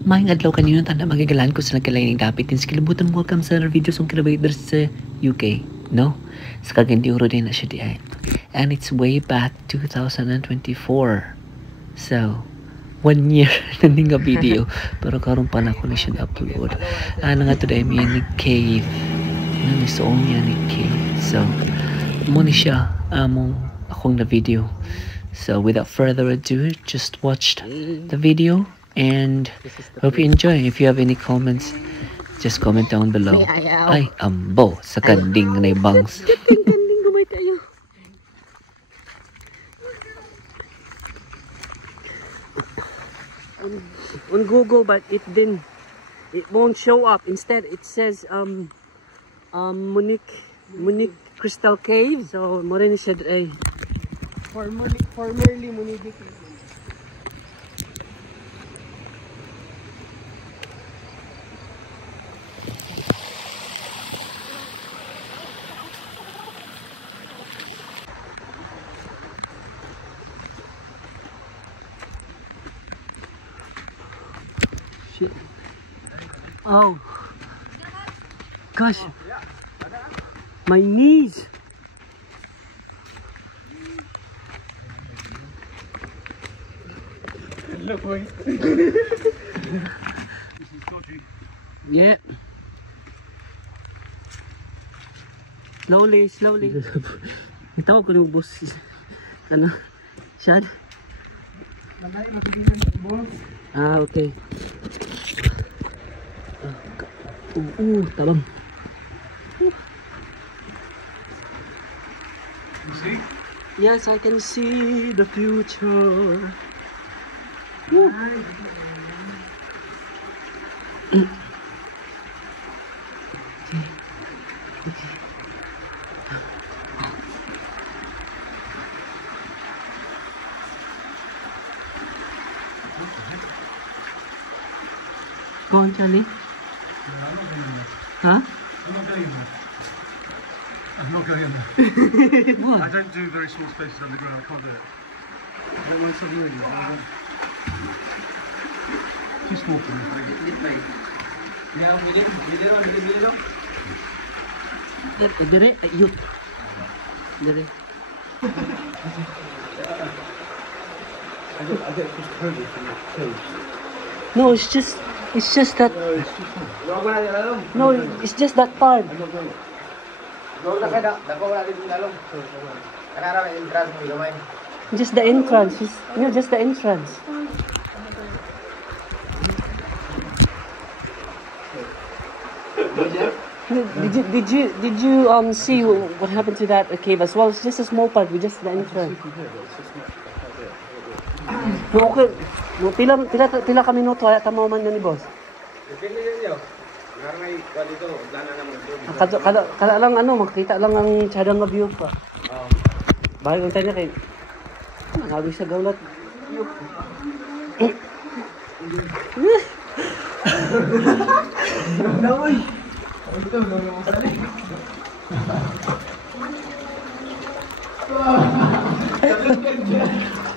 Maayong adlaw kanino tanda magagalan ko sa nagkalain ng dapit din sa kilibutan welcome sa video sa kinabay sa UK, no? Sa kagandi uro din na siya di ay. And it's way back 2024. So, 1 year na nga video pero karon pa na ko na siya upload. Ano nga today may ni Cave. Ano so niya ni Cave. So, mo ni siya among akong na video. So, without further ado, just watch the video and hope you enjoy. If you have any comments, just comment down below. Ay, ambo sa kanding na bangs. Kanding gumay kayo. On Google, but it won't show up. Instead, it says Munich Crystal Cave. So, mo rin siya ay formerly Munich Cave. Shit. Oh gosh, my knees. Look, boy. Yeah. Slowly. Itawag ko ng boss. Ano? Shad? Ah, okay. Tabang. You see? Yes, I can see the future. Go on, Charlie. Huh? I'm not going in there. I'm not going in there. What? I don't do very small spaces underground. I can't do it. I don't mind submarine. Too small for me. Dire, yut. Dire. I get claustrophobic from the caves. No, it's just that. No, it's too small. No, it's just that part. I'm not going. Just the entrance. Just the entrance. Did you see what happened to that cave as well? It's just a small part with just the entrance. No, okay. No, pila kami no tama man na ni boss. Kada lang makita lang ang tsada nga view pa. Bahay kong tayo kay nagawin sa gawlat. Naman!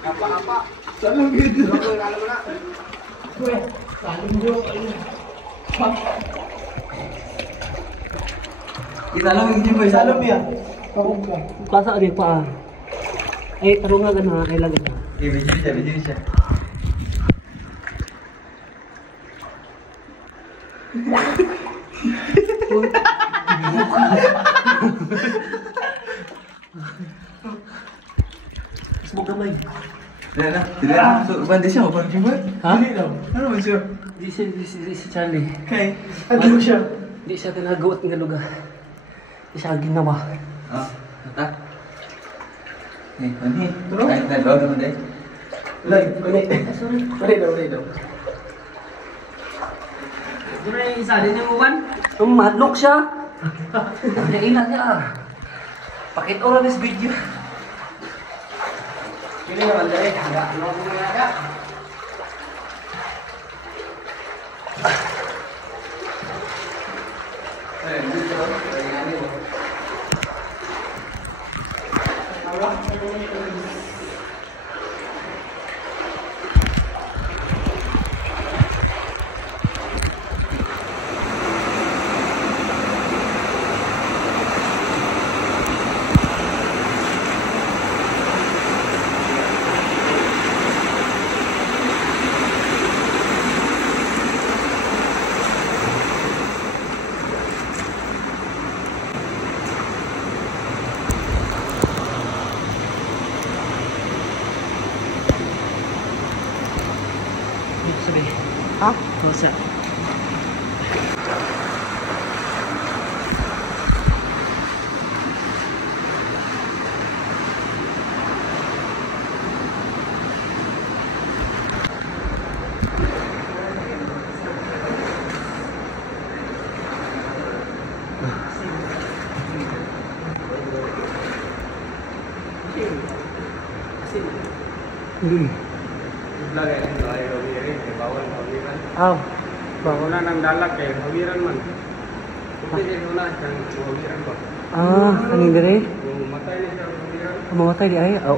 Apa-apa. Selalu gitu. Kita lang hindi ba Salam ya. Pasa dia pa. Eh tarungan na kailangan na. Video siya. Semua gamay. Tidak. So, bandi siya, bang jumpa? Ha? Ano man siya? Di si Charlie. Okay. Ano siya? Di siya tinagawat ng lugar. Di siya ginawa. Ah, tak. Ni, ni. Ay, dalawa naman dai. Like, Sorry. Sorry daw. Dura yung isa din yung uban. Madlock siya. Naina niya. Pakit oras this video. Ini naman dali. Ano ko nga ka? Dito. Ayan mo. Ha? Masa. Aw, Wala nang dalak kay hawiran man. Kunti din wala siyang hawiran ba? kaning dire. Kung matay na siya hawiran. Mamatay di ay. Aw.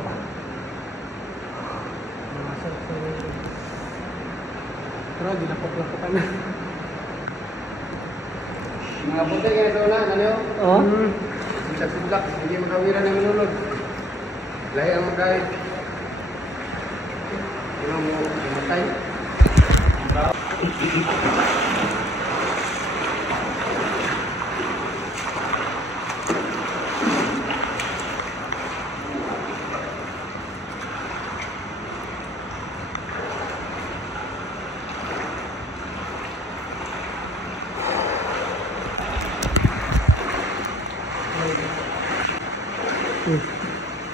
Pero dilapok-lapokan na. Mga puti kayo ito na, ano yun? Oh. Sibsak-sibsak, hindi maghawiran ng minulog. Lahi ang magkahit. Kung mo matay.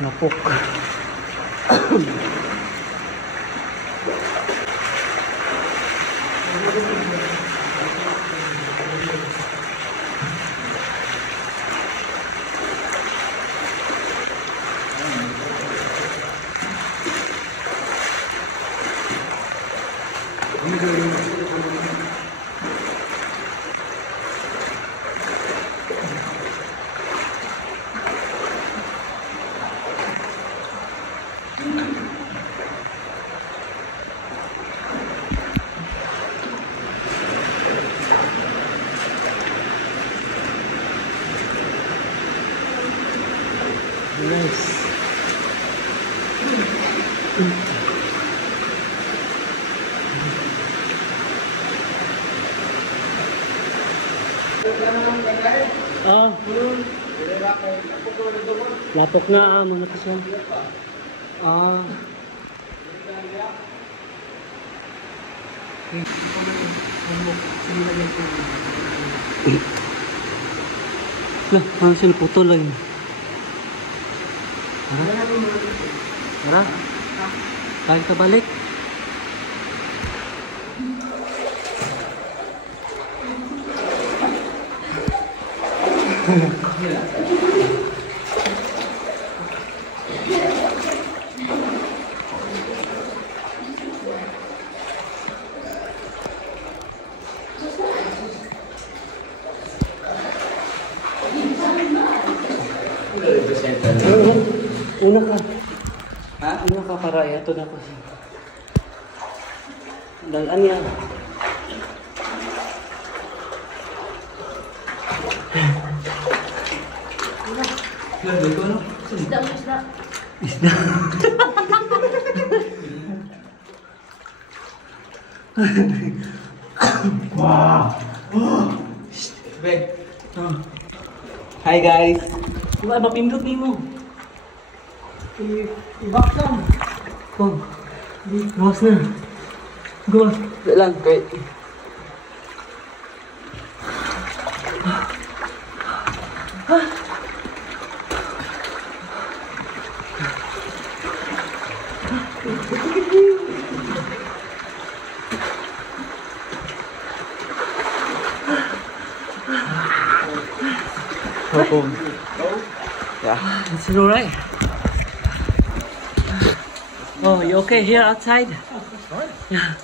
Napok. Nice. Lapok na mga kasyan. Lah, hasil putol lagi. Tara. Kain ka balik. Una ka. Ha? Una ka para ito na ko. Dalan niya. Isda. Wow. Hi guys. Wala mapindot nimo. I-back down. Go. Gawas na. Gawas. Lang kay. Yeah, it's alright. Oh, you okay here outside? Yeah.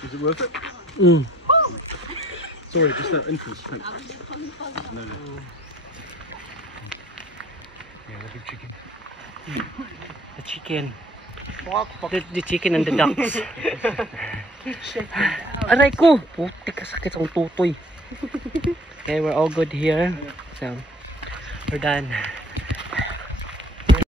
Is it worth it? Sorry, just that entrance. No. Yeah, the big chicken. The chicken. The chicken and the ducks. Aray ko! Putik, kasakit ang tutoy. Okay, we're all good here. So, we're done.